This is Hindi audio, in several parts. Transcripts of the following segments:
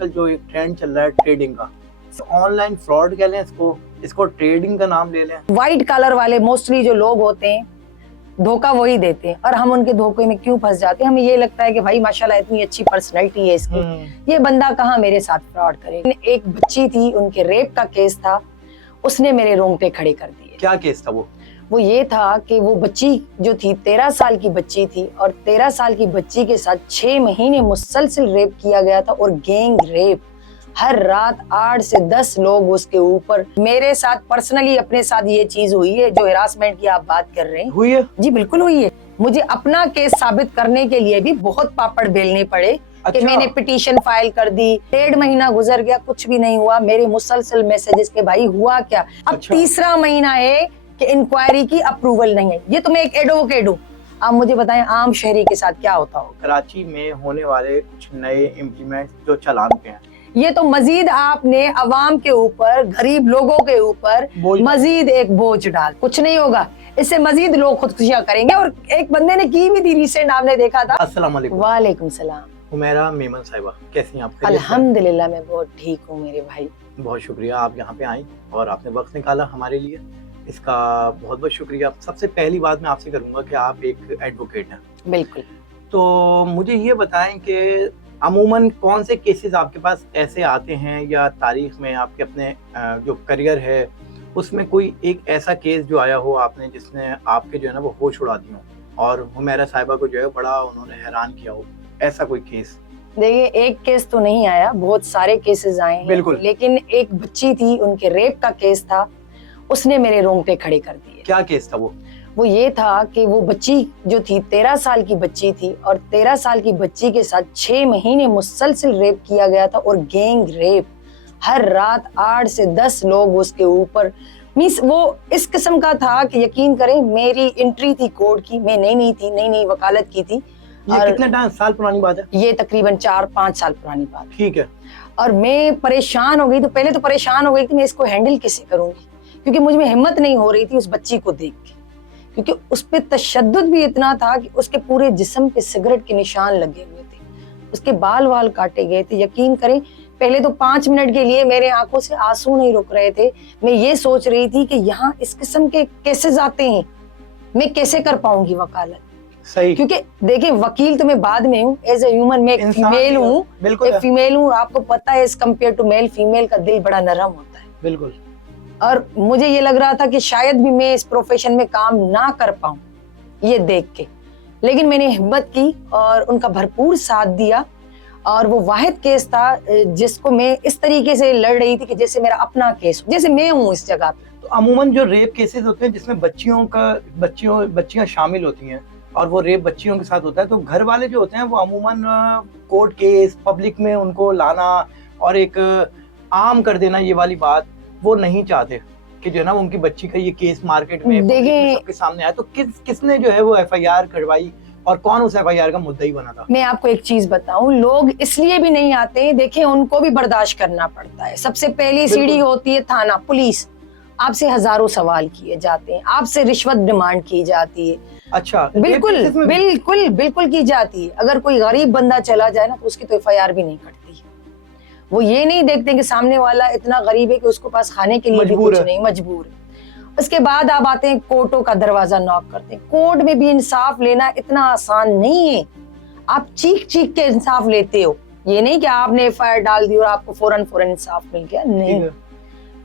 आजकल जो एक ट्रेंड चल रहा है ट्रेडिंग का, ऑनलाइन फ्रॉड कह लें इसको ट्रेडिंग का नाम ले लें। व्हाइट कलर वाले मोस्टली जो लोग होते हैं धोखा वही देते हैं, और हम उनके धोखे में क्यों फंस जाते हैं। हमें ये लगता है कि भाई माशाल्लाह इतनी अच्छी पर्सनैलिटी है इसकी, ये बंदा कहाँ मेरे साथ फ्रॉड करेगा। एक बच्ची थी, उनके रेप का केस था, उसने मेरे रोंगटे खड़े कर दिए। क्या केस था वो ये था कि वो बच्ची जो थी 13 साल की बच्ची थी, और 13 साल की बच्ची के साथ 6 महीने मुसलसल रेप किया गया था, और गैंग रेप। हर रात 8 से 10 लोग उसके ऊपर। मेरे साथ पर्सनली अपने साथ ये चीज हुई है, जो हिरासमेंट की आप बात कर रहे हैं। हुई है? जी बिल्कुल हुई है। मुझे अपना केस साबित करने के लिए भी बहुत पापड़ बेलने पड़े। अच्छा। कि मैंने पिटीशन फाइल कर दी, 1.5 महीना गुजर गया, कुछ भी नहीं हुआ। मेरे मुसलसल मैसेजेस के भाई हुआ क्या। अब अच्छा। तीसरा महीना है कि इंक्वायरी की अप्रूवल नहीं है। ये तो मैं एक एडवोकेट हूँ, आप मुझे बताएं आम शहरी के साथ क्या होता हो। कराची में होने वाले कुछ नए इम्प्लीमेंट जो चलान पे हैं, ये तो मजीद आपने अवाम के ऊपर, गरीब लोगों के ऊपर मजीद एक बोझ डाल। कुछ नहीं होगा, इससे मजीद लोग खुदकुशियां करेंगे। और एक बंदे ने की भी थी रिसेंट, आपने देखा था। अस्सलाम वालेकुम। वालेकुम सलाम। हुमैरा मेमन साहिबा, कैसी हैं आप? अल्हम्दुलिल्लाह मैं बहुत ठीक हूँ मेरे भाई। बहुत शुक्रिया, आप यहाँ पे आई और आपने वक्त निकाला हमारे लिए, इसका बहुत बहुत शुक्रिया। सबसे पहली बात मैं आपसे करूँगा कि आप एक एडवोकेट हैं। बिल्कुल। तो मुझे ये बताएं कि अमूमन कौन से केसेस आपके पास ऐसे आते हैं, या तारीख में आपके अपने जो करियर है उसमें कोई एक ऐसा केस जो आया हो आपने, जिसने आपके जो है ना वो होश उड़ा दी हो, और हुमैरा साहिबा को जो है बड़ा उन्होंने हैरान किया हो, ऐसा कोई केस? देखिए, एक केस तो नहीं आया, बहुत सारे केसेस आए हैं। बिल्कुल। लेकिन एक बच्ची थी, उनके रेप का केस था, उसने मेरे रोंगटे खड़े कर दिए। क्या केस था वो ये था कि वो बच्ची जो थी 13 साल की बच्ची थी, और 13 साल की बच्ची के साथ 6 महीने मुसलसल रेप किया गया था, और गैंग रेप। हर रात 8 से 10 लोग उसके ऊपर। मींस वो इस किस्म का था कि यकीन करें, मेरी एंट्री थी कोर्ट की, मैं नई वकालत की थी। ये कितने साल पुरानी बात है? ये तकरीबन 4-5 साल पुरानी बात। ठीक है। और मैं परेशान हो गई, तो पहले तो परेशान हो गई कि मैं इसको हैंडल कैसे करूंगी, क्योंकि मुझ में हिम्मत नहीं हो रही थी उस बच्ची को देख के, क्योंकि उस पे तशद्दुद भी इतना था कि उसके पूरे जिस्म पे सिगरेट के निशान लगे हुए थे, उसके बाल काटे गए थे। यकीन करें, पहले तो 5 मिनट के लिए मेरे आंखों से आंसू नहीं रुक रहे थे। मैं ये सोच रही थी कि यहाँ इस किस्म के केसेस आते हैं, मैं कैसे कर पाऊंगी वकालत। सही। क्योंकि देखिए, वकील तो मैं बाद में हूँ, एज ए ह्यूमन मैं एक फीमेल हूँ। बिल्कुल फीमेल हूँ, आपको पता है, as compare to male, female का दिल बड़ा नरम होता है। बिल्कुल। और मुझे ये लग रहा था कि शायद भी मैं इस प्रोफेशन में काम ना कर पाऊं ये देख के, लेकिन मैंने हिम्मत की और उनका भरपूर साथ दिया। और वो वाहिद केस था जिसको मैं इस तरीके से लड़ रही थी कि जैसे मेरा अपना केस हो, जैसे मैं हूँ इस जगह पे। तो अमूमन जो रेप केसेस होते हैं जिसमें बच्चियां शामिल होती हैं, और वो रेप बच्चियों के साथ होता है, तो घर वाले जो होते हैं वो अमूमन कोर्ट केस पब्लिक में उनको लाना और एक आम कर देना, ये वाली बात वो नहीं चाहते कि जो है ना उनकी बच्ची का ये केस मार्केट में सबके सामने आया। तो किसने जो है वो FIR करवाई, और कौन उस FIR का मुद्दई बना था? मैं आपको एक चीज बताऊं, लोग इसलिए भी नहीं आते, देखें उनको भी बर्दाश्त करना पड़ता है। सबसे पहली सीढ़ी होती है थाना, पुलिस। आपसे हजारों सवाल किए जाते हैं, आपसे रिश्वत डिमांड की जाती है। अच्छा। बिल्कुल बिल्कुल बिल्कुल की जाती है। अगर कोई गरीब बंदा चला जाए ना, तो उसकी तो FIR भी नहीं करती। वो ये नहीं देखते कि सामने वाला इतना गरीब है कि उसको पास खाने के लिए भी कुछ नहीं, मजबूर है। उसके बाद आप आते हैं कोर्टों का दरवाजा नॉक करते हैं। कोर्ट में भी इंसाफ लेना इतना आसान नहीं है। आप चीख चीख के इंसाफ लेते हो, ये नहीं कि आपने FIR डाल दी और आपको फौरन इंसाफ मिल गया, नहीं।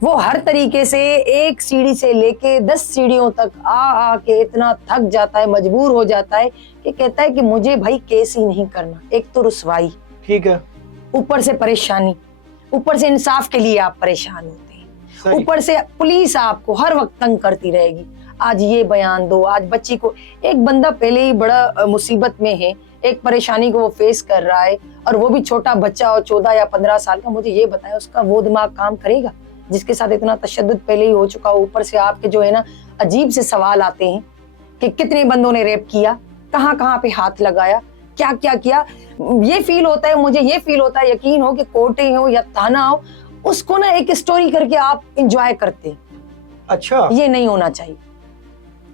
वो हर तरीके से एक सीढ़ी से लेके 10 सीढ़ियों तक आ के इतना थक जाता है, मजबूर हो जाता है कि कहता है कि मुझे भाई केस ही नहीं करना। एक तो रुसवाई, ठीक है, ऊपर से परेशानी, ऊपर से इंसाफ के लिए आप परेशान होते हैं, ऊपर से पुलिस आपको हर वक्त तंग करती रहेगी। आज ये बयान दो, आज बच्ची को। एक बंदा पहले ही बड़ा मुसीबत में है, एक परेशानी को वो फेस कर रहा है, और वो भी छोटा बच्चा और 14 या 15 साल का। मुझे ये बताया, उसका वो दिमाग काम करेगा जिसके साथ इतना तशद्दुद पहले ही हो चुका। ऊपर से आपके जो है ना अजीब से सवाल आते हैं कि कितने बंदों ने रेप किया, कहाँ कहाँ पे हाथ लगाया, क्या क्या किया। ये फील होता है, मुझे ये फील होता है, यकीन हो कि कोर्टे हो या थाना हो, उसको ना एक स्टोरी करके आप इंजॉय करते हैं। अच्छा। ये नहीं होना चाहिए,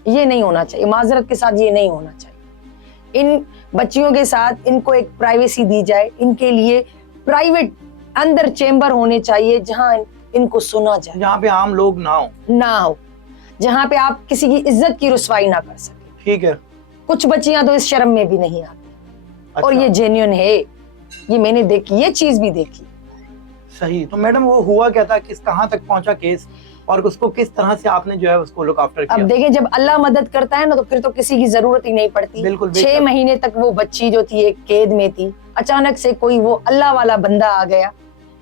ये नहीं होना चाहिए, माजरत के साथ ये नहीं होना चाहिए। इन बच्चियों के साथ इनको एक प्राइवेसी दी जाए, इनके लिए प्राइवेट अंदर चेंबर होने चाहिए जहां इनको सुना जाए, जहाँ पे आम लोग ना हो, जहां पे आप किसी की इज्जत की रुसवाई ना कर सके। ठीक है। कुछ बच्चियां तो इस शर्म में भी नहीं आती। अच्छा। और ये जेन्युइन है, ये मैंने देखी, ये चीज भी देखी। सही। तो मैडम वो हुआ क्या था, कहाँ तक पहुंचा केस, और उसको किस तरह से आपने जो है उसको लुक आफ्टर किया? अब देखिए, जब अल्लाह मदद करता है ना तो फिर तो किसी की जरूरत ही नहीं पड़ती। बिल्कुल 6 महीने तक वो बच्ची जो थी एक कैद में थी। अचानक से कोई वो अल्लाह वाला बंदा आ गया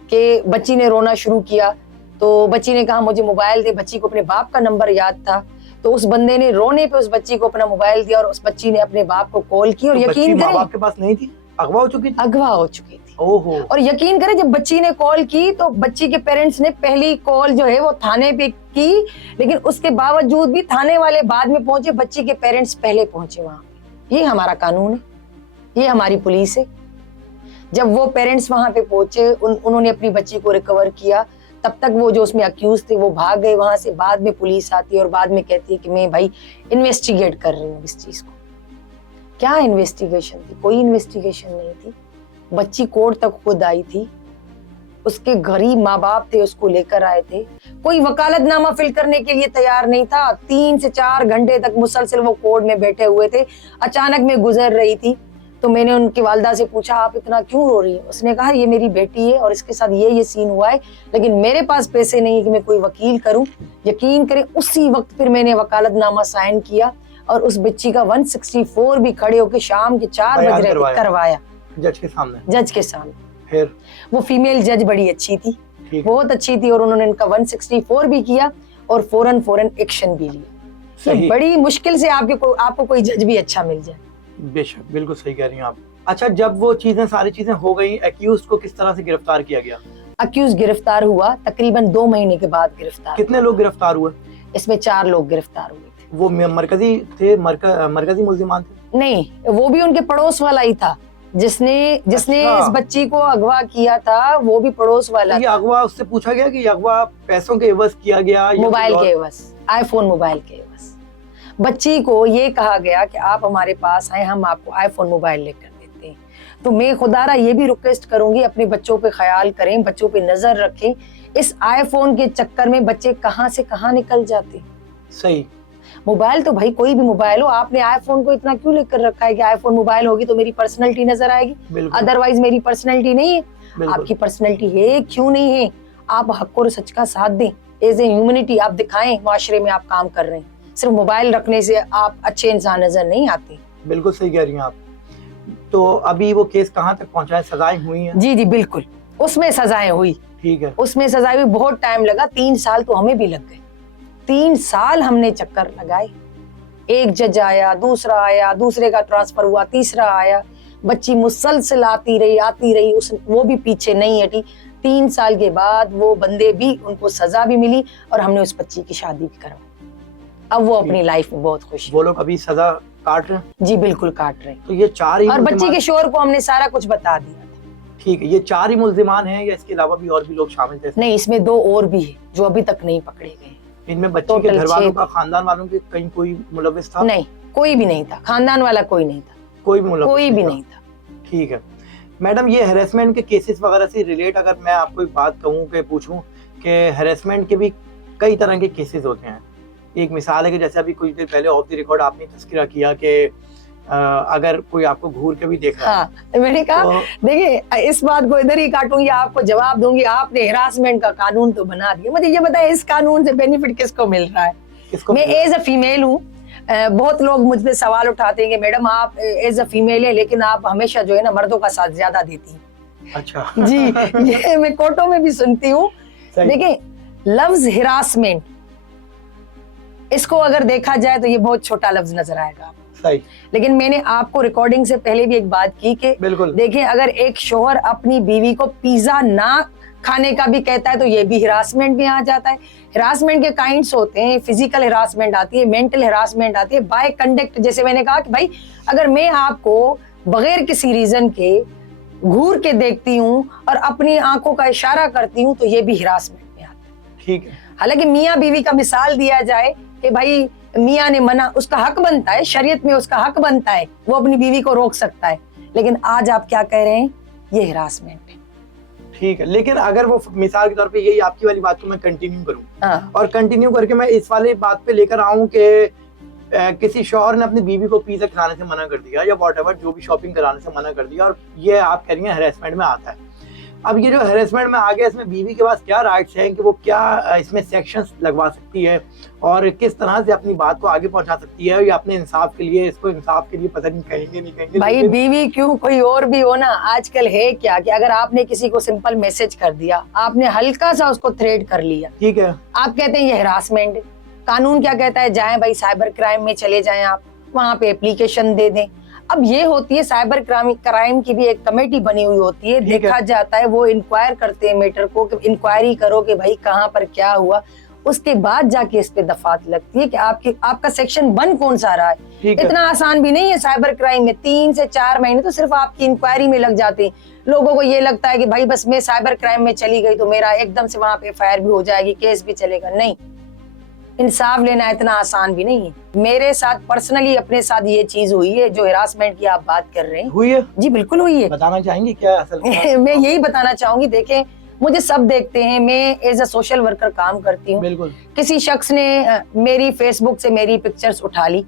कि बच्ची ने रोना शुरू किया, तो बच्ची ने कहा मुझे मोबाइल दे। बच्ची को अपने बाप का नंबर याद था, तो उस बंदे ने रोने पे उस बच्ची को अपना मोबाइल दिया और उस बच्ची ने अपने बाप को कॉल की। और तो यकीन माँ करें, बाप के पास नहीं थी, अगवा हो चुकी थी। अगवा हो चुकी थी। ओहो। और यकीन करें, जब बच्ची ने कॉल की तो बच्ची के पेरेंट्स ने पहली कॉल जो है वो थाने पे की, लेकिन उसके बावजूद भी थाने वाले बाद में पहुंचे, बच्ची के पेरेंट्स पहले पहुंचे वहां पे। ये हमारा कानून है, ये हमारी पुलिस है। जब वो पेरेंट्स वहां पे पहुंचे, उन्होंने अपनी बच्ची को रिकवर किया। तब तक वो जो उसमें अक्यूज थे वो भाग गए वहां से। बाद में पुलिस आती है और बाद में कहती है कि मैं भाई इन्वेस्टिगेट कर रही हूँ इस चीज को। क्या इन्वेस्टिगेशन थी? कोई इन्वेस्टिगेशन नहीं थी। बच्ची कोर्ट तक खुद आई थी, उसके गरीब माँ बाप थे, उसको लेकर आए थे। कोई वकालतनामा फिल करने के लिए तैयार नहीं था। 3 से 4 घंटे तक मुसलसल वो कोर्ट में बैठे हुए थे। अचानक में गुजर रही थी, तो मैंने उनकी वालिदा से पूछा आप इतना क्यों रो रही हैं? उसने कहा ये मेरी बेटी है और इसके साथ ये सीन हुआ है, लेकिन मेरे पास पैसे नहीं है कि मैं कोई वकील करूं। यकीन करें, उसी वक्त फिर मैंने वकालतनामा साइन किया और उस बच्ची का 164 भी खड़े होकर शाम के 4 बज रहे थे करवाया जज के सामने। जज के सामने। फिर वो फीमेल जज बड़ी अच्छी थी, बहुत अच्छी थी, और उन्होंने इनका 164 भी किया और फौरन एक्शन भी लिया। ये बड़ी मुश्किल से आपको कोई जज भी अच्छा मिल जाए। बेशक, बिल्कुल सही कह रही हैं आप। अच्छा, जब वो सारी चीजें हो गई, एक्यूज को किस तरह से गिरफ्तार किया गया? अक्यूज गिरफ्तार हुआ तकरीबन 2 महीने के बाद गिरफ्तार। कितने लोग गिरफ्तार हुए? इसमें 4 लोग गिरफ्तार हुए थे। वो मरकजी थे, मरकजी मुल्जिमान थे? नहीं, वो भी उनके पड़ोस वाला ही था जिसने अच्छा। इस बच्ची को अगवा किया था, वो भी पड़ोस वाला। ये अगवा उससे पूछा गया कि अगवा पैसों के एवज किया गया? मोबाइल के एवज, आईफोन मोबाइल के एवज। बच्ची को ये कहा गया कि आप हमारे पास आए, हम आपको आईफोन मोबाइल लेकर देते हैं। तो मैं खुदारा ये भी रिक्वेस्ट करूंगी, अपने बच्चों पे ख्याल करें, बच्चों पे नजर रखें। इस आईफोन के चक्कर में बच्चे कहां से कहां निकल जाते। सही। मोबाइल तो भाई कोई भी मोबाइल हो, आपने आईफोन को इतना क्यों लेकर रखा है कि आईफोन मोबाइल होगी तो मेरी पर्सनैलिटी नजर आएगी, अदरवाइज मेरी पर्सनैलिटी नहीं है। आपकी पर्सनैलिटी है, क्यों नहीं है? आप हक और सच का साथ दें, एज ए ह्यूमैनिटी आप दिखाएं, माशरे में आप काम कर रहे हैं। सिर्फ मोबाइल रखने से आप अच्छे इंसान नजर नहीं आते। बिल्कुल सही कह रही हैं आप। तो अभी वो केस कहाँ तक पहुंचा है? सजाएं हुई हैं? जी बिल्कुल, उसमें सजाएं हुई। ठीक है। उसमें सजाएं हुई, बहुत टाइम लगा, 3 साल तो हमें भी लग गए। 3 साल हमने चक्कर लगाए। एक जज आया, दूसरा आया, दूसरे का ट्रांसफर हुआ, तीसरा आया। बच्ची मुसलसल आती रही, वो भी पीछे नहीं हटी। 3 साल के बाद वो बंदे भी, उनको सजा भी मिली और हमने उस बच्ची की शादी भी करवाई। अब वो अपनी लाइफ में बहुत खुश है। वो लोग अभी सजा काट रहे हैं? जी बिल्कुल काट रहे हैं। तो ये 4 ही, और बच्ची के शोहर को हमने सारा कुछ बता दिया था। ठीक है। ये 4 ही मुल्जिमान हैं या इसके अलावा भी और भी लोग शामिल थे? नहीं, इसमें 2 और भी है जो अभी तक नहीं पकड़े गए। इनमें बच्ची के घर वालों का, खानदान वालों के कहीं कोई मुलविस था? नहीं, कोई भी नहीं था, खानदान वाला कोई नहीं था, कोई भी मुलविस कोई भी नहीं था। ठीक है मैडम, ये हैरेसमेंट के केसेस वगैरह से रिलेट अगर मैं आपको एक बात कहूँ कि पूछूं कि हैरेसमेंट के भी कई तरह के केसेस होते हैं। एक मिसाल है कि जैसे अभी कुछ देर पहले ऑफ द रिकॉर्ड आपने तस्करा किया कि अगर कोई आपको घूर के भी देख रहा है। हाँ, तो मैंने कहा तो, देखिए इस बात को इधर ही काटूंगी, आपको जवाब दूंगी। आपने हिरासमेंट का कानून तो बना दिया, मुझे ये बताया इस कानून से बेनिफिट किसको मिल रहा है? मैं एज अ फीमेल हूँ, बहुत लोग मुझ पे सवाल उठाते हैं कि मैडम आप एज अ फीमेल है लेकिन आप हमेशा जो है ना मर्दों का साथ ज्यादा देती हैं। अच्छा। जी, ये मैं कोर्टों में भी सुनती हूँ। देखिए, लफ्ज हिरासमेंट, इसको अगर देखा जाए तो ये बहुत छोटा लफ्ज नजर आएगा। सही। लेकिन मैंने आपको रिकॉर्डिंग से पहले भी एक बात की कि देखिए, अगर एक शोहर अपनी बीवी को पिज्जा ना खाने का भी कहता है तो ये भी हिरासमेंट में आ जाता है। हिरासमेंट के काइंड्स होते हैं, फिजिकल हिरासमेंट आती है, मेंटल हिरासमेंट आती है, बाय कंडक्ट। जैसे मैंने कहा कि भाई अगर मैं आपको बगैर किसी रीजन के घूर के देखती हूँ और अपनी आंखों का इशारा करती हूँ तो ये भी हिरासमेंट में आता है। ठीक है। हालांकि मियाँ बीवी का मिसाल दिया जाए कि भाई मियाँ ने मना, उसका हक बनता है, शरीयत में उसका हक बनता है, वो अपनी बीवी को रोक सकता है, लेकिन आज आप क्या कह रहे हैं? ये हिरासमेंट है। ठीक है, लेकिन अगर वो मिसाल के तौर पे यही आपकी वाली बात को मैं कंटिन्यू करूं, हाँ। और कंटिन्यू करके मैं इस वाली बात पे लेकर आऊं कि किसी शौहर ने अपनी बीवी को पिज्जा खाने से मना कर दिया या व्हाटएवर जो भी शॉपिंग कराने से मना कर दिया, और ये आप कह रही हैं हैरेसमेंट में आता है। अब ये जो हैरेसमेंट में आ गया, इसमें बीवी के पास क्या राइट्स हैं कि वो क्या इसमें सेक्शंस लगवा सकती है और किस तरह से अपनी बात को आगे पहुंचा सकती है, या अपने इंसाफ के लिए, इसको इंसाफ के लिए पता नहीं कहेंगे नहीं कहेंगे। भाई बीवी क्यों, कोई और भी हो ना। आजकल है क्या कि अगर आपने किसी को सिंपल मैसेज कर दिया, आपने हल्का सा उसको थ्रेड कर लिया, ठीक है, आप कहते हैं ये हरासमेंट है। कानून क्या कहता है, जाएं भाई साइबर क्राइम में चले जाएं, आप वहां पे एप्लीकेशन दे दें। अब ये होती है साइबर क्राइम की भी एक कमेटी बनी हुई होती है, देखा जाता है, वो इंक्वायर करते हैं मैटर को, कि इंक्वायरी करो कि भाई कहाँ पर क्या हुआ, उसके बाद जाके इस पे दफात लगती है कि आपका सेक्शन 1 कौन सा रहा है। इतना आसान भी नहीं है साइबर क्राइम में, 3 से 4 महीने तो सिर्फ आपकी इंक्वायरी में लग जाते हैं। लोगों को ये लगता है कि भाई बस मैं साइबर क्राइम में चली गई तो मेरा एकदम से वहां पे FIR भी हो जाएगी, केस भी चलेगा। नहीं, इंसाफ लेना इतना आसान भी नहीं है। मेरे साथ पर्सनली अपने साथ ये चीज हुई है, जो हिरासमेंट की आप बात कर रहे हैं। हुई है? जी बिल्कुल हुई है। बताना चाहेंगे क्या असल में? मैं यही बताना चाहूंगी, देखें मुझे सब देखते हैं, मैं एज अ सोशल वर्कर काम करती हूँ। बिल्कुल। किसी शख्स ने मेरी फेसबुक से मेरी पिक्चर्स उठा ली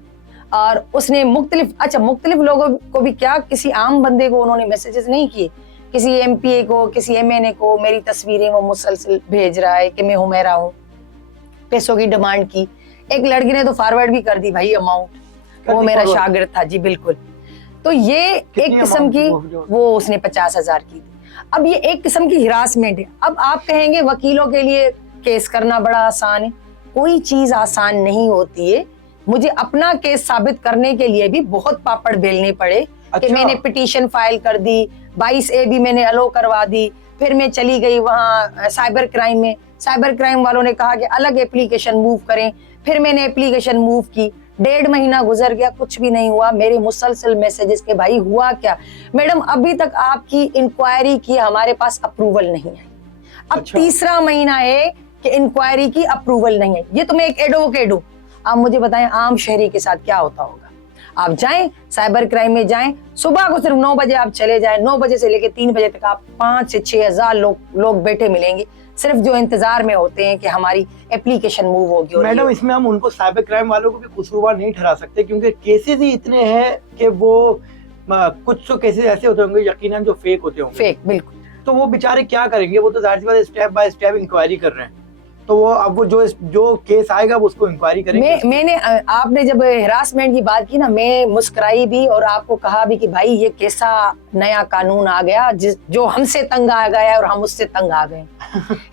और उसने मुख्तलिफ लोगों को भी क्या, किसी आम बंदे को उन्होंने मैसेजेस नहीं किए, किसी MPA को, किसी MNA को मेरी तस्वीरें वो मुसलसल भेज रहा है कि मैं हुमैरा हूँ, पैसों की डिमांड की। एक लड़की ने तो फॉरवर्ड भी कर दी भाई अमाउंट, वो मेरा शागिर्द था। जी बिल्कुल। तो ये एक किस्म की, वो उसने 50,000 की थी। अब ये एक किस्म की हिरासमेंट है। अब आप कहेंगे वकीलों के लिए केस करना बड़ा आसान है, कोई चीज आसान नहीं होती है। मुझे अपना केस साबित करने के लिए भी बहुत पापड़ बेलने पड़े। कि मैंने पिटीशन फाइल कर दी, 22A भी मैंने अलो करवा दी, फिर मैं चली गई वहाँ साइबर क्राइम में। साइबर क्राइम वालों ने कहा कि अलग एप्लीकेशन मूव करें, फिर मैंने एप्लीकेशन मूव की। 1.5 महीना गुजर गया, कुछ भी नहीं हुआ। मेरे मुसलसल मैसेजेस के भाई हुआ क्या मैडम, अभी तक आपकी इंक्वायरी की हमारे पास अप्रूवल नहीं आई। अब तीसरा महीना है कि इंक्वायरी की अप्रूवल नहीं है। ये तो मैं एक एडवोकेट हूँ, आप मुझे बताएं आम शहरी के साथ क्या होता होगा। आप जाएं साइबर क्राइम में, जाएं सुबह को सिर्फ 9 बजे आप चले जाएं, 9 बजे से लेकर 3 बजे तक आप 5 से 6 हजार लोग बैठे मिलेंगे, सिर्फ जो इंतजार में होते हैं कि हमारी एप्लीकेशन मूव होगी। मैडम इसमें हम उनको साइबर क्राइम वालों को भी कसूरवार नहीं ठहरा सकते, क्योंकि केसेस ही इतने हैं कि वो कुछ तो केसेस ऐसे होते होंगे यकीनन जो फेक होते होंगे। फेक, बिल्कुल। तो वो बेचारे क्या करेंगे, वो तो जाहिर सी बात है स्टेप बाय स्टेप इंक्वायरी कर रहे हैं, तो वो अब वो जो केस आएगा वो उसको इंक्वायरी करेंगे। मैंने आपने जब हिरासमेंट की बात की ना, मैं मुस्कुराई भी और आपको कहा भी कि भाई ये कैसा नया कानून आ गया जो हमसे तंग आ गया और हम उससे तंग आ गए।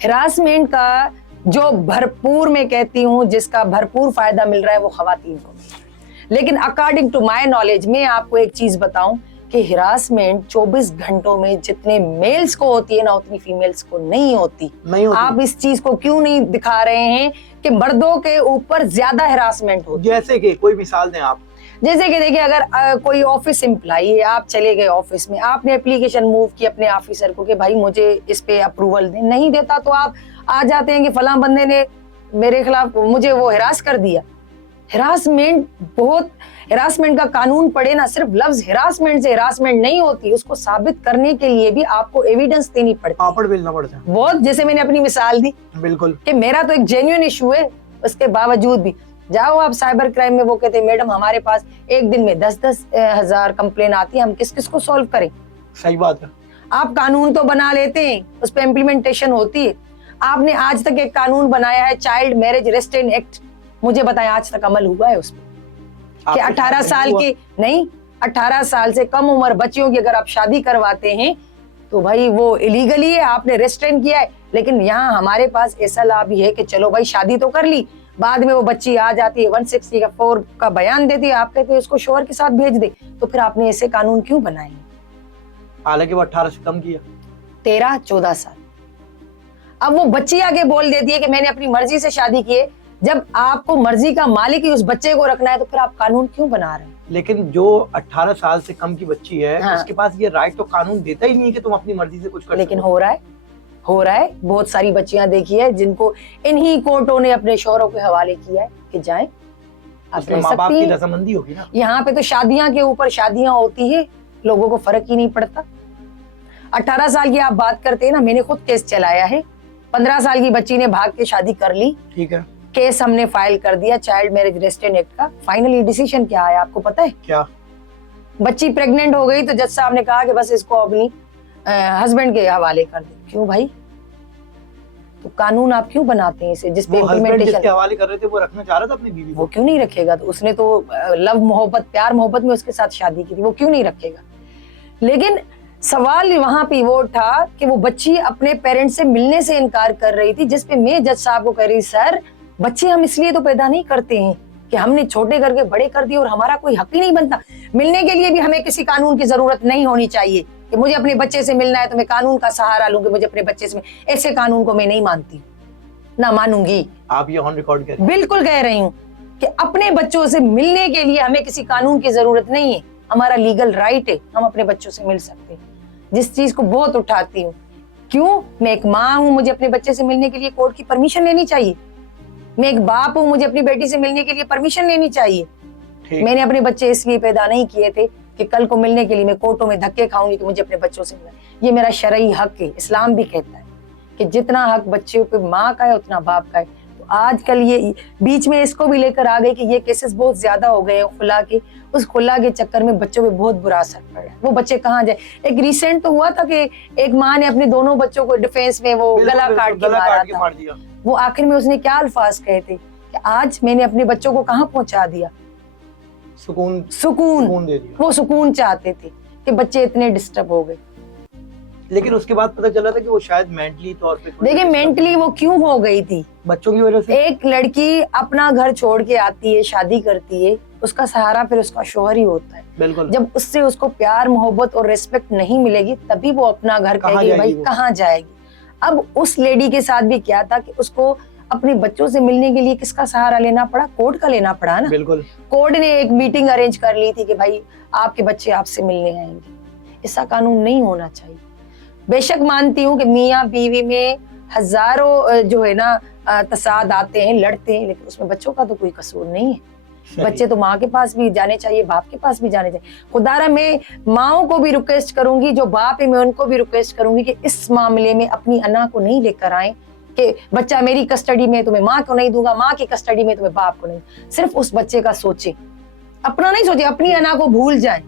हिरासमेंट का जो भरपूर, मैं कहती हूँ जिसका भरपूर फायदा मिल रहा है वो खवातीन को मिल रहा है। लेकिन अकॉर्डिंग टू माय नॉलेज, मैं आपको एक चीज बताऊं कि हिरासमेंट 24 घंटों में जितने मेल्स को होती है ना, उतनी फीमेल्स को नहीं होती। आप इस चीज को क्यों नहीं दिखा रहे हैं कि मर्दों के ऊपर ज्यादा हिरासमेंट होती है? जैसे कि कोई मिसाल दें आप। जैसे कि देखिए, अगर कोई ऑफिस एम्प्लॉई है, आप चले गए ऑफिस में, आपने एप्लीकेशन मूव की अपने ऑफिसर को कि भाई मुझे इस पे अप्रूवल दे, नहीं देता तो आप आ जाते हैं कि फलां बंदे ने मेरे खिलाफ मुझे वो हिरास कर दिया। हिरासमेंट का कानून पढ़े ना, सिर्फ लफ्ज हिरासमेंट से हिरासमेंट नहीं होती, उसको साबित करने के लिए भी आपको एविडेंस देनी पड़ती है, पापड़ बेलना पड़ता है बहुत। जैसे मैंने अपनी मिसाल दी, बिल्कुल, कि मेरा तो एक जेन्युइन इशू है, उसके बावजूद भी जाओ आप साइबर क्राइम में, वो कहते हैं मैडम हमारे पास एक दिन में 10-10 हजार कंप्लेन आती है, हम किस को सॉल्व करें? सही बात है। आप कानून तो बना लेते हैं, उस पर इम्प्लीमेंटेशन होती है। आपने आज तक एक कानून बनाया है चाइल्ड मैरिज रेस्ट्रेंट एक्ट, मुझे बताएं आज तक अमल हुआ है उस पर? कि 18 साल की नहीं, 18 साल से कम उम्र बच्चियों की अगर आप शादी करवाते हैं तो भाई वो इलीगली है, आपने रेस्ट्रेंट किया है। लेकिन यहाँ हमारे पास ऐसा लाभ भी है कि चलो भाई शादी तो कर ली, बाद में वो बच्ची आ जाती है 164 का बयान देती है, आप कहते हैं उसको शोहर के साथ भेज दे, तो फिर आपने ऐसे कानून क्यों बनाए? हालांकि वो 18 से कम किया, 13-14 साल। अब वो बच्ची आगे बोल देती है कि मैंने अपनी मर्जी से शादी की है। जब आपको मर्जी का मालिक ही उस बच्चे को रखना है तो फिर आप कानून क्यों बना रहे हैं? लेकिन जो 18 साल से कम की बच्ची है, हाँ, उसके पास ये राइट तो कानून देता ही नहीं है कि तुम अपनी मर्जी से कुछ कर। लेकिन हो रहा है। बहुत सारी बच्चियां देखी है जिनको इन्हीं कोर्टों ने अपने शौहरों के हवाले किया है कि जाएं, आप रह माँ-बाप सकती की हैं। रजामंदी होगी ना। यहाँ पे तो शादियां के ऊपर शादियां होती है, लोगों को फर्क ही नहीं पड़ता। 18 साल की आप बात करते हैं ना, मैंने खुद केस चलाया है। 15 साल की बच्ची ने भाग के शादी कर ली, ठीक है, केस हमने फाइल कर दिया चाइल्ड मैरिज रेस्ट्रेंट एक्ट का। फाइनली डिसीजन क्या आया आपको पता है? क्या? बच्ची प्रेग्नेंट हो गई तो जज साहब ने कहा कि बस इसको अपनी हस्बैंड के हवाले कर दे। क्यों भाई? तो कानून आप क्यों बनाते हैं इसे जिसपे वो हस्बैंड जिसके इम्प्लीमेंटेशन हवाले कर रहे थे वो रखना चाह रहा था अपनी बीवी को, वो क्यों नहीं रखेगा? तो उसने तो लव मोहब्बत प्यार मोहब्बत में उसके साथ शादी की थी, वो क्यों नहीं रखेगा? लेकिन सवाल वहां पे वो था कि वो बच्ची अपने पेरेंट्स से मिलने से इनकार कर रही थी, जिसपे मैं जज साहब को कह रही, सर बच्चे हम इसलिए तो पैदा नहीं करते हैं कि हमने छोटे करके बड़े कर दिए और हमारा कोई हक ही नहीं बनता। मिलने के लिए भी हमें किसी कानून की जरूरत नहीं होनी चाहिए कि मुझे अपने बच्चे से मिलना है तो मैं कानून का सहारा लूं कि मुझे अपने बच्चे से ऐसे कानून को मैं नहीं मानती, ना मानूंगी। आप ये ऑन रिकॉर्ड करें। बिल्कुल कह रही हूँ कि अपने बच्चों से मिलने के लिए हमें किसी कानून की जरूरत नहीं है, हमारा लीगल राइट है, हम अपने बच्चों से मिल सकते हैं। जिस चीज को बहुत उठाती हूँ, क्यों? मैं एक माँ हूँ, मुझे अपने बच्चे से मिलने के लिए कोर्ट की परमिशन लेनी चाहिए। मैं एक बाप हूँ, मुझे अपनी बेटी से मिलने के लिए परमिशन लेनी चाहिए। मैंने अपने बच्चे इसलिए पैदा नहीं किए थे कि कल को मिलने के लिए मैं कोर्टों में धक्के खाऊंगी कि मुझे अपने बच्चों से मिलना। ये मेरा शरई हक है। इस्लाम भी कहता है कि जितना हक बच्चों पे माँ का है उतना बाप का है। तो आजकल ये बीच में इसको भी लेकर आ गए कि ये केसेस बहुत ज्यादा हो गए हैं खुला के। उस खुला के चक्कर में बच्चों पे बहुत बुरा असर पड़ रहा है। वो बच्चे कहाँ जाए? एक रिसेंट तो हुआ था कि एक माँ ने अपने दोनों बच्चों को डिफेंस में वो गला काट के मार दिया। वो आखिर में उसने क्या अल्फाज कहे थे कि आज मैंने अपने बच्चों को कहाँ पहुंचा दिया? सुकून दे दिया। वो सुकून चाहते थे कि बच्चे इतने डिस्टर्ब हो गए। लेकिन उसके बाद पता चला था कि वो शायद मेंटली तौर पे, देखिए मेंटली वो क्यों हो गई थी? बच्चों की वजह से। एक लड़की अपना घर छोड़ के आती है, शादी करती है, उसका सहारा फिर उसका शौहर ही होता है। बिल्कुल। जब उससे उसको प्यार मोहब्बत और रिस्पेक्ट नहीं मिलेगी तभी वो अपना घर कहेगी, भाई कहाँ जाएगी? अब उस लेडी के साथ भी क्या था कि उसको अपने बच्चों से मिलने के लिए किसका सहारा लेना पड़ा? कोर्ट का लेना पड़ा ना। बिल्कुल। कोर्ट ने एक मीटिंग अरेंज कर ली थी कि भाई आपके बच्चे आपसे मिलने आएंगे। ऐसा कानून नहीं होना चाहिए। बेशक मानती हूँ कि मियाँ बीवी में हजारों जो है ना तसाद आते हैं, लड़ते हैं, लेकिन उसमें बच्चों का तो कोई कसूर नहीं है। बच्चे तो माँ के पास भी जाने चाहिए, बाप के पास भी जाने चाहिए। खुदारा मैं माओं को भी रिक्वेस्ट करूंगी, जो बाप है मैं उनको भी रिक्वेस्ट करूंगी कि इस मामले में अपनी अना को नहीं लेकर आए कि बच्चा मेरी कस्टडी में तो मैं माँ को नहीं दूंगा, माँ की कस्टडी में तो मैं बाप को नहीं। सिर्फ उस बच्चे का सोचे, अपना नहीं सोचे, अपनी अना को भूल जाए,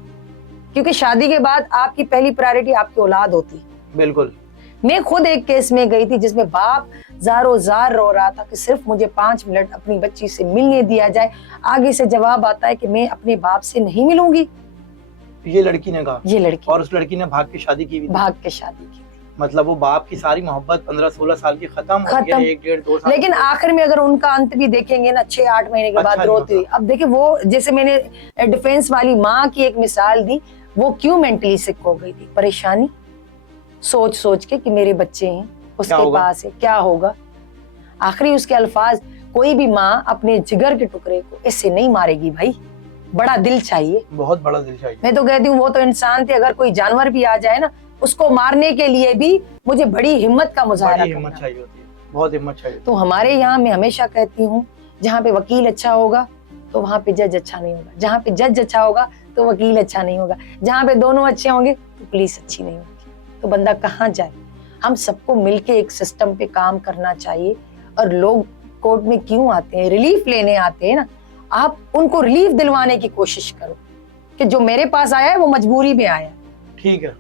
क्योंकि शादी के बाद आपकी पहली प्रायोरिटी आपकी औलाद होती है। बिल्कुल। मैं खुद एक केस में गई थी जिसमें बाप जारो जार रो रहा था कि सिर्फ मुझे 5 मिनट अपनी बच्ची से मिलने दिया जाए। आगे से जवाब आता है कि मैं अपने बाप से नहीं मिलूंगी। ये लड़की ने कहा? ये लड़की। और उस लड़की ने भाग के शादी की? भाग के शादी की। मतलब वो बाप की सारी मोहब्बत 15-16 साल की खत्म हो गई, 1-1.5-2 साल। लेकिन आखिर में अगर उनका अंत भी देखेंगे ना, 6-8 महीने के बाद रोती हुई। अब देखिए वो, जैसे मैंने डिफेंस वाली माँ की एक मिसाल दी, वो क्यों मेंटली सिक हो गई थी? परेशानी सोच सोच के कि मेरे बच्चे हैं, उसके पास है, क्या होगा? आखिरी उसके अल्फाज, कोई भी माँ अपने जिगर के टुकड़े को ऐसे नहीं मारेगी भाई, बड़ा दिल चाहिए, बहुत बड़ा दिल चाहिए। मैं तो कहती हूँ वो तो इंसान थे, अगर कोई जानवर भी आ जाए ना उसको मारने के लिए भी मुझे बड़ी हिम्मत का मुजाहरा करना चाहिए होती है, बहुत हिम्मत चाहिए। तो हमारे यहाँ मैं हमेशा कहती हूँ, जहाँ पे वकील अच्छा होगा तो वहाँ पे जज अच्छा नहीं होगा, जहाँ पे जज अच्छा होगा तो वकील अच्छा नहीं होगा, जहाँ पे दोनों अच्छे होंगे तो पुलिस अच्छी नहीं होगी। तो बंदा कहाँ जाए? हम सबको मिलके एक सिस्टम पे काम करना चाहिए। और लोग कोर्ट में क्यों आते हैं? रिलीफ लेने आते हैं ना। आप उनको रिलीफ दिलवाने की कोशिश करो कि जो मेरे पास आया है वो मजबूरी में आया। ठीक है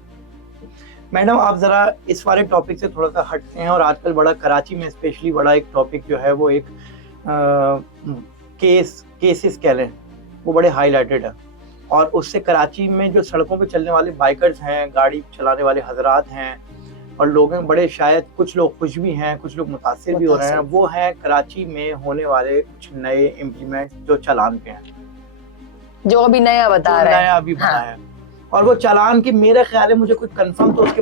मैडम, आप जरा इस वाले टॉपिक से थोड़ा सा हटते हैं। और आजकल बड़ा कराची में स्पेशली बड़ा एक टॉपिक जो है वो एक केसेस कह लें, वो बड़े हाईलाइटेड है। और उससे कराची में जो सड़कों पे चलने वाले बाइकर्स हैं, गाड़ी चलाने वाले हजरात हैं, और लोग हैं बड़े, शायद कुछ लोग खुश भी हैं, कुछ लोग मुतासिर भी हो रहे हैं। वो है कराची में होने वाले कुछ नए इम्प्लीमेंट्स जो चालान पे हैं, जो अभी नया बता रहा है, नया अभी बना है। और वो चालान की मेरा ख्याल है, मुझे कुछ कंफर्म तो उसके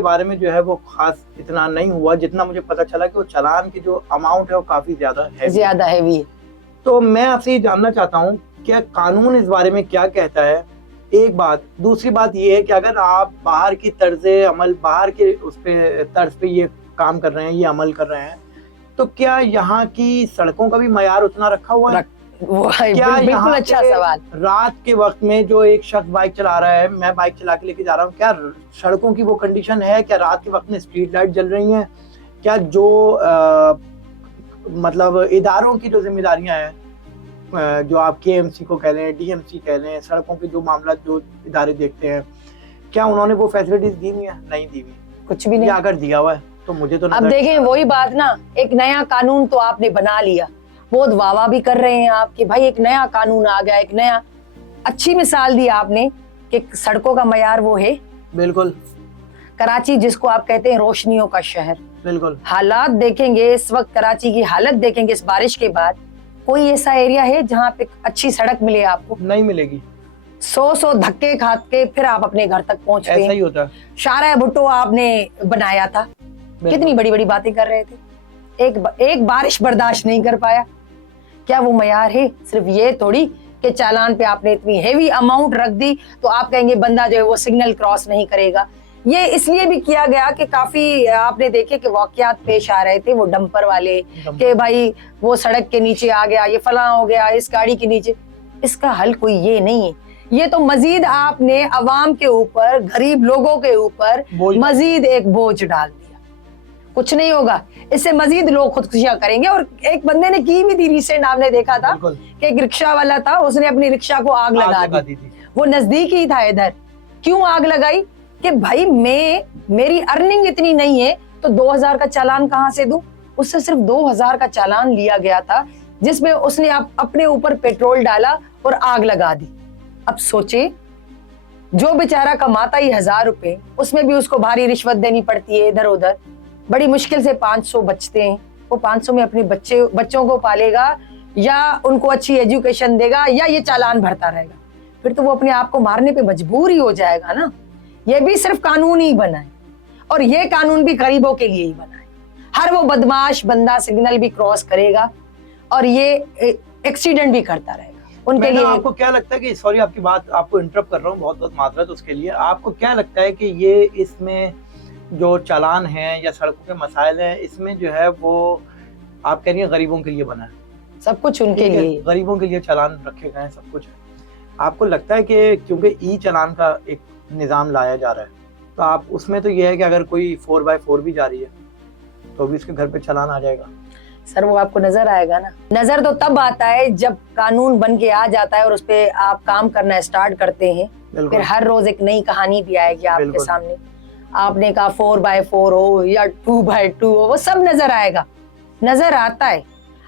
बारे में जो है वो खास इतना नहीं हुआ, जितना मुझे पता चला कि वो चालान की जो अमाउंट है वो काफी ज्यादा हैवी है। तो मैं आपसे ये जानना चाहता हूँ, क्या कानून इस बारे में क्या कहता है? एक बात। दूसरी बात ये है कि अगर आप बाहर की तर्ज़े अमल, बाहर के उस पे तर्ज पे ये काम कर रहे हैं, ये अमल कर रहे हैं, तो क्या यहाँ की सड़कों का भी मयार उतना रखा हुआ है? बिल्कुल अच्छा सवाल। रात के वक्त में जो एक शख्स बाइक चला रहा है, मैं बाइक चला के लेके जा रहा हूँ, क्या सड़कों की वो कंडीशन है? क्या रात के वक्त में स्ट्रीट लाइट जल रही हैं? क्या जो मतलब इदारों की जो जिम्मेदारियां हैं, जो आप KMC को कह लें, DMC कह लें, सड़कों के जो मामला जो इदारे देखते हैं, क्या उन्होंने वो फैसिलिटीज दी हुई है? नहीं दी हुई, कुछ भी नहीं। अगर दिया हुआ है तो मुझे तो अब देखें वही बात ना, एक नया कानून तो आपने बना लिया, बहुत वाह भी कर रहे हैं आप कि भाई एक नया कानून आ गया, एक नया, अच्छी मिसाल दी आपने कि सड़कों का मयार वो है। बिल्कुल। कराची जिसको आप कहते हैं रोशनियों का शहर, बिल्कुल। हालात देखेंगे इस वक्त, कराची की हालत देखेंगे इस बारिश के बाद, कोई ऐसा एरिया है जहाँ पे अच्छी सड़क मिले आपको? नहीं मिलेगी। 100 धक्के खा के फिर आप अपने घर तक पहुंचते हैं। ऐसा ही होता है। शारा भुट्टो आपने बनाया था, कितनी बड़ी बड़ी बातें कर रहे थे, एक बारिश बर्दाश्त नहीं कर पाया। क्या वो मयार है? सिर्फ ये थोड़ी कि चालान पे आपने इतनी हेवी अमाउंट रख दी तो आप कहेंगे बंदा जो है वो सिग्नल क्रॉस नहीं करेगा। ये इसलिए भी किया गया कि काफी आपने देखे कि वाकयात पेश आ रहे थे, वो डंपर वाले कि भाई वो सड़क के नीचे आ गया, ये फलां हो गया इस गाड़ी के नीचे। इसका हल कोई ये नहीं है, ये तो मजीद आपने अवाम के ऊपर, गरीब लोगों के ऊपर मजीद एक बोझ डाल दिया। कुछ नहीं होगा, इससे मजीद लोग खुदकुशियां करेंगे। और एक बंदे ने की भी थी रिसेंट, आपने देखा था कि एक रिक्शा वाला था, उसने अपनी रिक्शा को आग लगा दी। वो नजदीक ही था इधर। क्यों आग लगाई? कि भाई मेरी अर्निंग इतनी नहीं है तो 2000 का चालान कहां से दूं? उससे सिर्फ 2000 का चालान लिया गया था, जिसमें उसने अपने ऊपर पेट्रोल डाला और आग लगा दी। अब सोचे, जो बेचारा कमाता ही 1000 रुपए, उसमें भी उसको भारी रिश्वत देनी पड़ती है इधर उधर, बड़ी मुश्किल से 500 बचते हैं। वो 500 में अपने बच्चों को पालेगा या उनको अच्छी एजुकेशन देगा या ये चालान भरता रहेगा? फिर तो वो अपने आप को मारने पे मजबूर ही हो जाएगा ना। ये भी सिर्फ कानून ही बना है, और ये कानून भी गरीबों के लिए ही बना है। हर वो बदमाश बंदा सिग्नल भी क्रॉस करेगा और ये एक्सीडेंट भी करता रहेगा उनके लिए। आपको क्या लगता है कि, सॉरी आपकी बात आपको इंटरप्ट कर रहा हूँ, बहुत बहुत माजरत उसके लिए, आपको क्या लगता है कि ये इसमें जो चालान है या सड़कों के मसाइल हैं, इसमें जो है वो आप कह रही हैं गरीबों के लिए बना है? सब कुछ उनके लिए, गरीबों के लिए चालान रखे गए हैं, सब कुछ है। आपको लगता है कि क्योंकि ई चालान का एक निज़ाम लाया जा रहा है, तो आप उसमें तो ये है कि अगर कोई 4x4 भी जा रही है तो भी उसके घर पे चालान आ जाएगा? सर वो आपको नजर आएगा ना। नजर तो तब आता है जब कानून बन के आ जाता है और उस पे आप काम करना स्टार्ट करते हैं। फिर हर रोज एक नई कहानी भी आएगी आपके सामने। आपने कहा 4x4 हो या 2x2 हो, वो सब नजर आएगा, नजर आता है।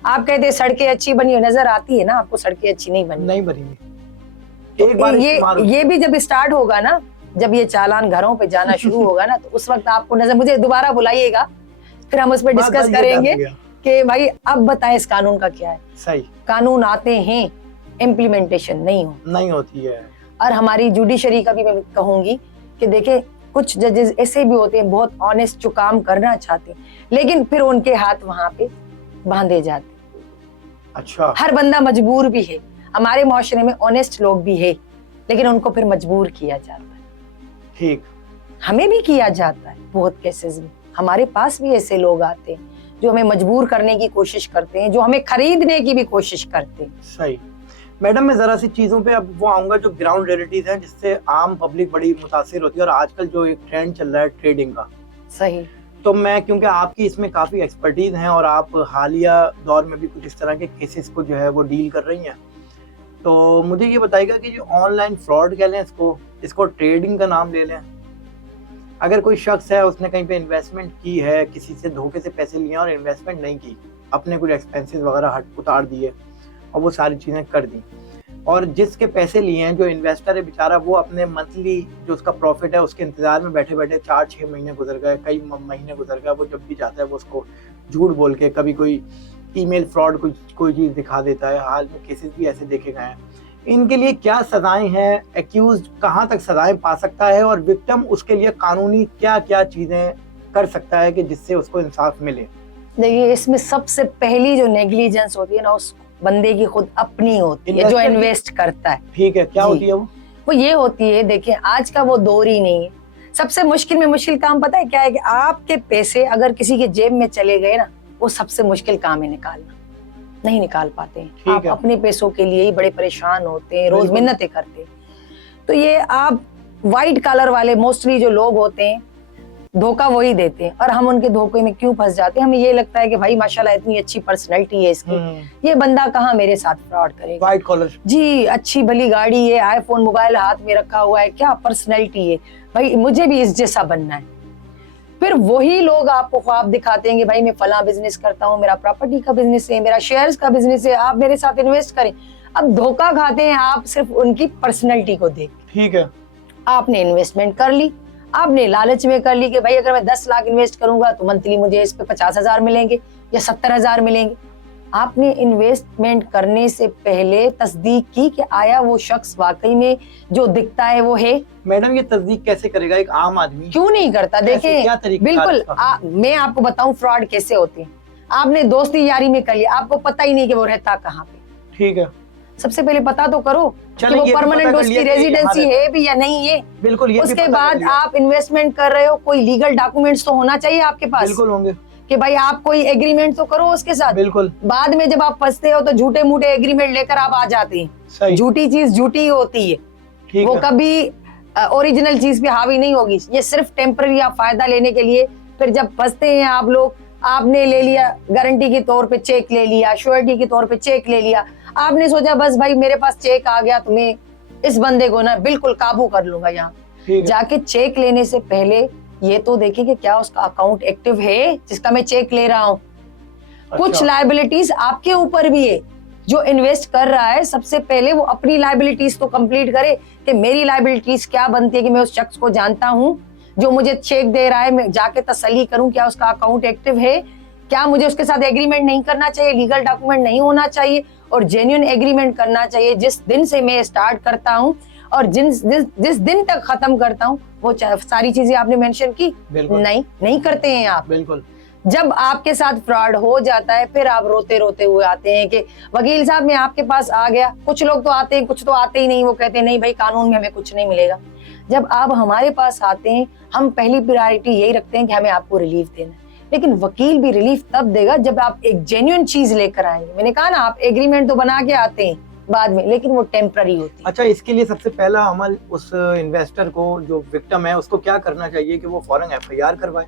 आप कहते हैं सड़कें अच्छी बनी हो, नजर आती है ना आपको सड़कें अच्छी नहीं बनी। एक बार ये भी जब स्टार्ट होगा ना, जब ये चालान घरों पे जाना शुरू होगा ना, तो उस वक्त आपको नजर, मुझे दोबारा बुलाइएगा, फिर हम उस पर डिस्कस करेंगे कि भाई अब बताएं इस कानून का क्या है। सही। कानून आते हैं, इम्प्लीमेंटेशन नहीं होती है। और हमारी जुडिशरी का भी मैं कहूंगी कि देखें, कुछ जजेस ऐसे भी होते हैं बहुत ऑनेस्ट, जो काम करना चाहते हैं, लेकिन फिर उनके हाथ वहां पे बांधे जाते। अच्छा। हर बंदा मजबूर भी है, हमारे मुआशरे में ऑनेस्ट लोग भी है, लेकिन उनको फिर मजबूर किया जाता है। ठीक। हमें भी किया जाता है बहुत केसेस में। हमारे पास भी ऐसे लोग आते हैं जो हमें मजबूर करने की कोशिश करते हैं, जो हमें खरीदने की भी कोशिश करते हैं। सही। मैडम, मैं जरा सी चीजों पे अब वो आऊंगा जो ग्राउंड रियलिटीज हैं, जिससे आम पब्लिक बड़ी मुतासिर होती है, और आजकल जो एक ट्रेंड चल रहा है ट्रेडिंग का। सही। तो मैं, क्योंकि आपकी इसमें काफी एक्सपर्टीज है और आप हालिया दौर में भी कुछ इस तरह के केसेस को जो है वो डील कर रही हैं, तो मुझे ये बताइएगा कि जो ऑनलाइन फ्रॉड कह लें इसको ट्रेडिंग का नाम ले लें, अगर कोई शख्स है उसने कहीं पे इन्वेस्टमेंट की है, किसी से धोखे से पैसे लिए और इन्वेस्टमेंट नहीं की, अपने कुछ एक्सपेंसेस वगैरह हट उतार दिए और वो सारी चीज़ें कर दी, और जिसके पैसे लिए हैं, जो इन्वेस्टर है बेचारा, वो अपने मंथली जो उसका प्रॉफिट है उसके इंतजार में बैठे बैठे 4-6 महीने गुजर गए, कई महीने गुजर गए, वो जब भी जाता है वो उसको झूठ बोल के, कभी कोई ईमेल फ्रॉड कोई चीज़ दिखा देता है। हाल में केसेस भी ऐसे देखे गए हैं। इनके लिए क्या सजाएं हैं? एक्यूज कहां तक सजाएं पा सकता है, और विक्टिम उसके लिए कानूनी क्या क्या चीजें कर सकता है कि जिससे उसको इंसाफ मिले? देखिए, इसमें सबसे पहली जो नेग्लिजेंस होती है ना, उस बंदे की खुद अपनी होती है, जो इन्वेस्ट करता है। ठीक है, क्या होती है वो ये होती है, देखिए आज का वो दौर ही नहीं है। सबसे मुश्किल में मुश्किल काम पता है क्या है? कि आपके पैसे अगर किसी के जेब में चले गए ना, वो सबसे मुश्किल काम है निकालना। नहीं निकाल पाते हैं। ठीक आप है। अपने पैसों के लिए ही बड़े परेशान होते हैं, रोज बिल्कुल। मिन्नतें करते हैं। तो ये आप व्हाइट कलर वाले मोस्टली जो लोग होते हैं धोखा वही देते हैं, और हम उनके धोखे में क्यों फंस जाते हैं? हमें ये लगता है कि भाई माशाल्लाह इतनी अच्छी पर्सनैलिटी है इसकी, ये बंदा कहाँ मेरे साथ फ्रॉड करेगा। व्हाइट कॉलर जी, अच्छी भली गाड़ी है, आईफोन मोबाइल हाथ में रखा हुआ है, क्या पर्सनैलिटी है, भाई मुझे भी इस जैसा बनना है। फिर वही लोग आपको ख्वाब दिखाते हैं कि भाई मैं फला बिजनेस करता हूँ, मेरा प्रॉपर्टी का बिजनेस है, मेरा शेयर्स का बिजनेस है, आप मेरे साथ इन्वेस्ट करें। अब धोखा खाते हैं आप सिर्फ उनकी पर्सनैलिटी को देख। ठीक है। आपने इन्वेस्टमेंट कर ली, आपने लालच में कर ली कि भाई अगर मैं 10 लाख इन्वेस्ट करूंगा तो मंथली मुझे इस पे 50,000 मिलेंगे या 70,000 मिलेंगे। आपने इन्वेस्टमेंट करने से पहले तस्दीक की कि आया वो शख्स वाकई में जो दिखता है वो है? मैडम ये तस्दीक कैसे करेगा एक आम आदमी? क्यों नहीं करता? देखें, क्या तरीका बिल्कुल मैं आपको बताऊं फ्रॉड कैसे होते हैं। आपने दोस्ती यारी में कर लिया, आपको पता ही नहीं कि वो रहता कहाँ पे। ठीक है। सबसे पहले पता तो करो कि वो ये परमानेंट उसकी रेजिडेंसी है भी या नहीं है। बिल्कुल। ये उसके बाद आप इन्वेस्टमेंट कर रहे हो, कोई लीगल डॉक्यूमेंट्स तो होना चाहिए आपके पास। बिल्कुल होंगे कि भाई आप कोई एग्रीमेंट तो करो उसके साथ। बिल्कुल। बाद में जब आप फंसते हो तो झूठे मूठे एग्रीमेंट लेकर आप आ जाते हैं। सही। झूठी चीज झूठी होती है, वो कभी ओरिजिनल चीज पे हावी नहीं होगी। ये सिर्फ टेम्पररी आप फायदा लेने के लिए। फिर जब फंसते हैं आप लोग, आपने ले लिया गारंटी के तौर पे चेक ले लिया, श्योरिटी के तौर पे चेक ले लिया, आपने सोचा बस भाई मेरे पास चेक आ गया तो मैं इस बंदे को ना बिल्कुल काबू कर लूंगा। यहाँ जाके चेक लेने से पहले ये तो देखिए कि क्या उसका अकाउंट एक्टिव है जिसका मैं चेक ले रहा हूँ। कुछ लायबिलिटीज आपके ऊपर भी है। जो इन्वेस्ट कर रहा है सबसे पहले वो अपनी लायबिलिटीज तो कंप्लीट करे कि मेरी लायबिलिटीज क्या बनती है, कि मैं उस शख्स को जानता हूँ जो मुझे चेक दे रहा है, मैं जाके तसल्ली करूं क्या उसका अकाउंट एक्टिव है, क्या मुझे उसके साथ एग्रीमेंट नहीं करना चाहिए, लीगल डॉक्यूमेंट नहीं होना चाहिए, और जेन्युइन एग्रीमेंट करना चाहिए। जिस दिन से मैं स्टार्ट करता हूं और जिस दिन तक खत्म करता हूं, वो सारी चीजें आपने मेंशन की नहीं करते हैं आप। बिल्कुल। जब आपके साथ फ्रॉड हो जाता है फिर आप रोते रोते हुए आते हैं कि वकील साहब मैं आपके पास आ गया। कुछ लोग तो आते हैं, कुछ तो आते ही नहीं, वो कहते हैं नहीं भाई कानून में हमें कुछ नहीं मिलेगा। जब आप हमारे पास आते हैं हम पहली प्रायोरिटी यही रखते हैं कि हमें आपको रिलीफ देना है, लेकिन वकील भी रिलीफ तब देगा जब आप एक जेन्युइन चीज लेकर आएंगे। मैंने कहा ना, आप एग्रीमेंट तो बना के आते हैं बाद में, लेकिन वो टेम्पररी होती है। अच्छा, इसके लिए सबसे पहला अमल उस इन्वेस्टर को, जो विक्टिम है, उसको क्या करना चाहिए कि वो फौरन FIR करवाए,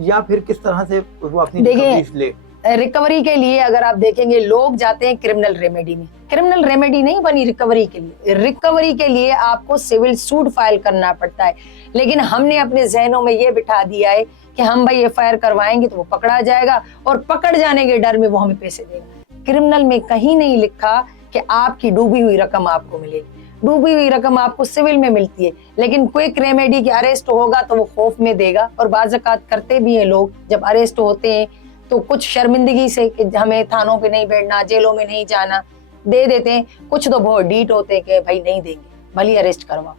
या फिर किस तरह से वो अपनी रिकवरी ले? रिकवरी के लिए अगर आप देखेंगे लोग जाते हैं क्रिमिनल रेमेडी में। क्रिमिनल रेमेडी नहीं बनी रिकवरी के लिए। रिकवरी के लिए आपको सिविल सूट फाइल करना पड़ता है, लेकिन हमने अपने जहनों में ये बिठा दिया है कि हम भाई FIR करवाएंगे तो वो पकड़ा जाएगा, और पकड़ जाने के डर में वो हमें पैसे देगा। क्रिमिनल में कहीं नहीं लिखा कि आपकी डूबी हुई रकम आपको मिलेगी। डूबी हुई रकम आपको सिविल में मिलती है, लेकिन क्विक रेमेडी की अरेस्ट होगा तो वो खौफ में देगा। और बाज़-औक़ात करते भी हैं लोग, जब अरेस्ट होते हैं तो कुछ शर्मिंदगी से कि हमें थानों पे नहीं बैठना, जेलों में नहीं जाना, दे देते हैं। कुछ तो बहुत डीट होते हैं कि भाई नहीं देंगे, भली अरेस्ट करवाओ।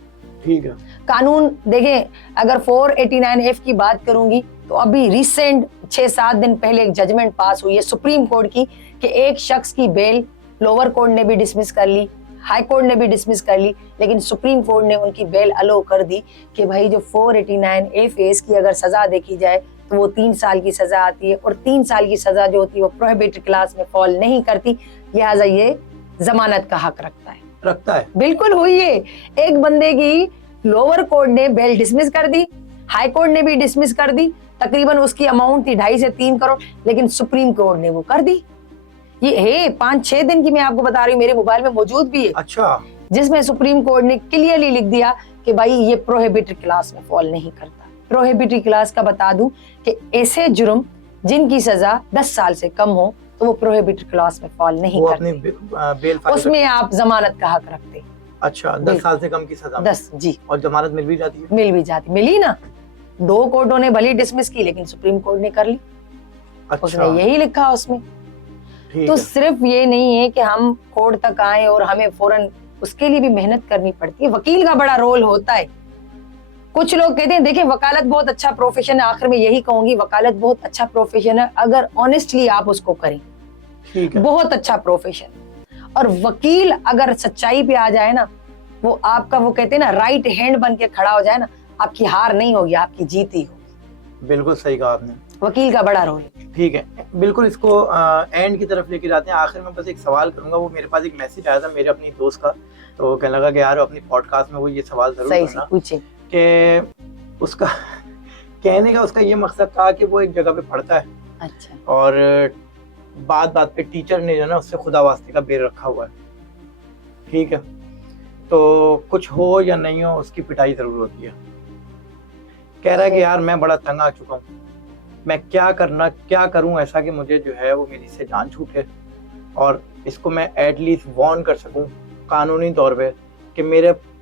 ठीक है। कानून देखें, अगर 489F की बात करूंगी तो अभी रिसेंट 6-7 दिन पहले एक जजमेंट पास हुई है सुप्रीम कोर्ट की कि एक शख्स की बेल लोअर कोर्ट ने भी डिसमिस कर ली, हाई कोर्ट ने भी डिसमिस कर ली, लेकिन सुप्रीम कोर्ट ने उनकी बेल अलो कर दी कि भाई जो 489F है इसकी अगर सजा देखी जाए तो वो 3 साल की सजा आती है, और 3 साल की सजा जो होती है वो प्रोहिबिटेड क्लास में फॉल नहीं करती, लिहाजा ये जमानत का हक रखता है। बिल्कुल हुई है। एक बंदे की लोअर कोर्ट ने बेल डिसमिस कर दी, हाई कोर्ट ने भी डिसमिस कर दी, तकरीबन उसकी अमाउंट थी 2.5 से 3 करोड़, लेकिन सुप्रीम कोर्ट ने वो कर दी। ये है 5-6 दिन की मैं आपको बता रही हूँ, मेरे मोबाइल में मौजूद भी है। अच्छा। जिसमें सुप्रीम कोर्ट ने क्लियरली लिख दिया कि भाई ये प्रोहिबिटेड क्लास में फॉल नहीं करता। प्रोहिबिटेड क्लास का बता दूं कि ऐसे जुर्म जिनकी सजा 10 साल से कम हो तो वो प्रोहिबिटेड क्लास में फॉल नहीं करते। बेल उसमें आप जमानत का हक रखते। अच्छा, 10 साल से कम की सजा? 10 जी। और जमानत मिल भी जाती है? मिल भी जाती, मिली ना। 2 कोर्टों ने भली डिसमिस की, लेकिन सुप्रीम कोर्ट ने कर ली। अच्छा। उसने यही लिखा उसमें। तो सिर्फ ये नहीं है कि हम कोर्ट तक आए और हमें फौरन, उसके लिए भी मेहनत करनी पड़ती है। वकील का बड़ा रोल होता है। कुछ लोग कहते हैं देखिए वकालत बहुत अच्छा प्रोफेशन है, आखिर में यही कहूंगी वकालत बहुत अच्छा प्रोफेशन है अगर ऑनेस्टली आप उसको करें। ठीक है। बहुत अच्छा प्रोफेशन। और वकील अगर सच्चाई पे आ जाए ना, वो आपका, वो कहते हैं ना, राइट हैंड बन के खड़ा हो जाए ना, आपकी हार नहीं होगी, आपकी जीत ही होगी। बिल्कुल सही कहा आपने। वकील का बड़ा रोल है। ठीक है, बिल्कुल इसको एंड की तरफ लेके जाते हैं। आखिर में बस एक सवाल करूंगा, वो मेरे पास एक मैसेज आया था मेरे अपनी दोस्त का, तो कहने लगा कि यार अपनी पॉडकास्ट में वो ये सवाल जरूर करना, पूछे कि उसका कहने का उसका ये मकसद था कि वो एक जगह पे पढ़ता है, अच्छा, और बात बात पे टीचर ने जो ना उससे खुदा वास्ते का बेर रखा हुआ है, ठीक है, तो कुछ हो या नहीं हो उसकी पिटाई जरूर होती है। कह रहा है कि यार मैं बड़ा तंग आ चुका हूँ, मैं क्या करूं ऐसा कि मुझे जो है वो मेरी से जान छूटे, और इसको मैं एटलीस्ट वार्न कर सकूं कानूनी तौर पे कि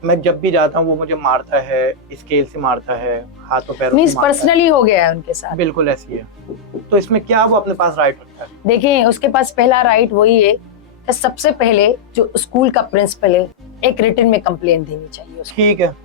मैं जब भी जाता हूं वो मुझे मारता है, स्केल से मारता है, हाथों पैरों से मारता पर्सनली हो गया है उनके साथ। बिल्कुल ऐसी है। तो इसमें क्या वो अपने पास राइट रखता है? देखिए, उसके पास पहला राइट वही है कि सबसे पहले जो स्कूल का प्रिंसिपल है, एक रिटन में कंप्लेन देनी चाहिए उसको। ठीक है,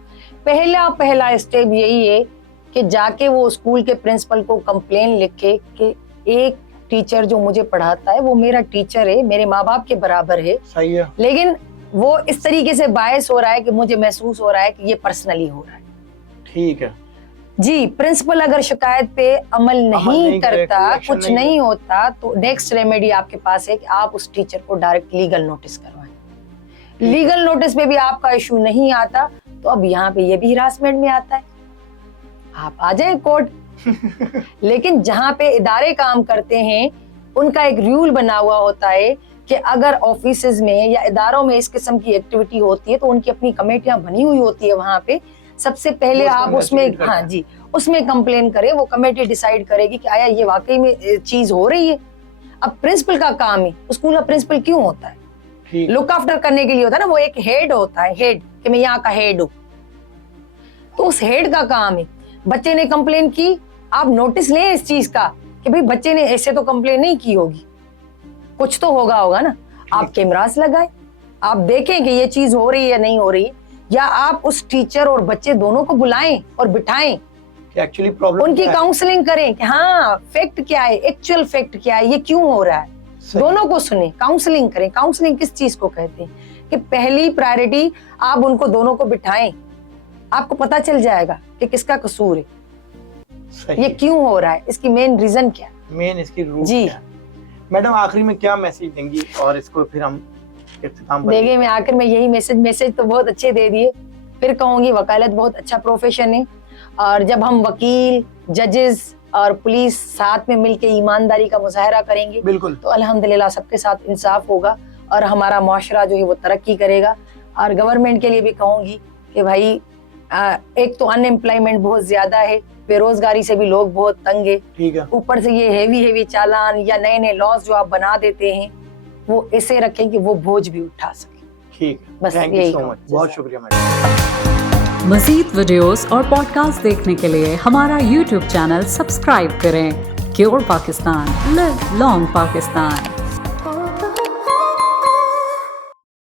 पहला स्टेप यही है कि जाके वो स्कूल के प्रिंसिपल को कंप्लेन लिखे कि एक टीचर जो मुझे पढ़ाता है वो मेरा टीचर है, मेरे माँ बाप के बराबर है, सही है, लेकिन वो इस तरीके से बायस हो रहा है कि मुझे महसूस हो रहा है कि ये पर्सनली हो रहा है। ठीक है जी, प्रिंसिपल अगर शिकायत पे अमल नहीं करता, कुछ नहीं होता, तो नेक्स्ट रेमेडी आपके पास है कि आप उस टीचर को डायरेक्ट लीगल नोटिस करवाएं। लीगल नोटिस पे भी आपका इशू नहीं आता तो अब यहाँ पे ये भी हिरासमेंट में आता है, आप आ जाए कोर्ट। लेकिन जहाँ पे इदारे काम करते हैं उनका एक रूल बना हुआ होता है कि अगर ऑफिसेज में या इदारों में इस किस्म की एक्टिविटी होती है तो उनकी अपनी कमेटियां बनी हुई होती है, वहां पे सबसे पहले आप उसमें, हाँ जी, उसमें कंप्लेन करें, वो कमेटी डिसाइड करेगी कि आया ये वाकई में चीज हो रही है। अब प्रिंसिपल का काम है, स्कूल का प्रिंसिपल क्यों होता है? लुक आफ्टर करने के लिए होता है ना, वो एक हेड होता है, हेड, कि मैं यहाँ का हेड हूँ, तो उस हेड का काम है। बच्चे ने कंप्लेन की, आप नोटिस लें इस चीज का कि भाई बच्चे ने ऐसे तो कंप्लेन नहीं की होगी, कुछ तो होगा ना, आप कैमरास लगाए, आप देखें कि ये चीज हो रही है या नहीं हो रही, या आप उस टीचर और बच्चे दोनों को बुलाएं और बिठाएं, एक्चुअली प्रॉब्लम उनकी काउंसलिंग करें कि हाँ फैक्ट क्या है, एक्चुअल फैक्ट क्या है, ये क्यों हो रहा है, दोनों को सुने, काउंसलिंग करें। काउंसलिंग किस चीज को कहते हैं कि पहली प्रायोरिटी आप उनको दोनों को बिठाएं, आपको पता चल जाएगा कि किसका कसूर है, ये क्यों हो रहा है, इसकी मेन रीजन क्या है, मेन इसकी रूट जी। क्या है। मैडम आखिरी में क्या मैसेज देंगी, और इसको फिर हम देखिए, मैं आखिर में यही मैसेज तो बहुत अच्छे दे दिए, फिर कहूंगी वकालत बहुत अच्छा प्रोफेशन है, और जब हम वकील, जजेस और पुलिस साथ में मिलकर ईमानदारी का मुजाहरा करेंगे बिल्कुल, तो अल्हम्दुलिल्लाह सबके साथ इंसाफ होगा और हमारा माशरा जो है वो तरक्की करेगा। और गवर्नमेंट के लिए भी कहूंगी कि भाई एक तो अनएम्प्लॉयमेंट बहुत ज्यादा है, बेरोजगारी से भी लोग बहुत तंग है, ठीक है, ऊपर से ये हेवी चालान या नए नए लॉज जो आप बना देते हैं वो ऐसे रखें कि वो बोझ भी उठा सके। ठीक है, बस थैंक यू सो मच, बहुत शुक्रिया मैडम। मज़ीद वीडियोस और पॉडकास्ट देखने के लिए हमारा YouTube चैनल सब्सक्राइब करें। Cure Pakistan, live long Pakistan.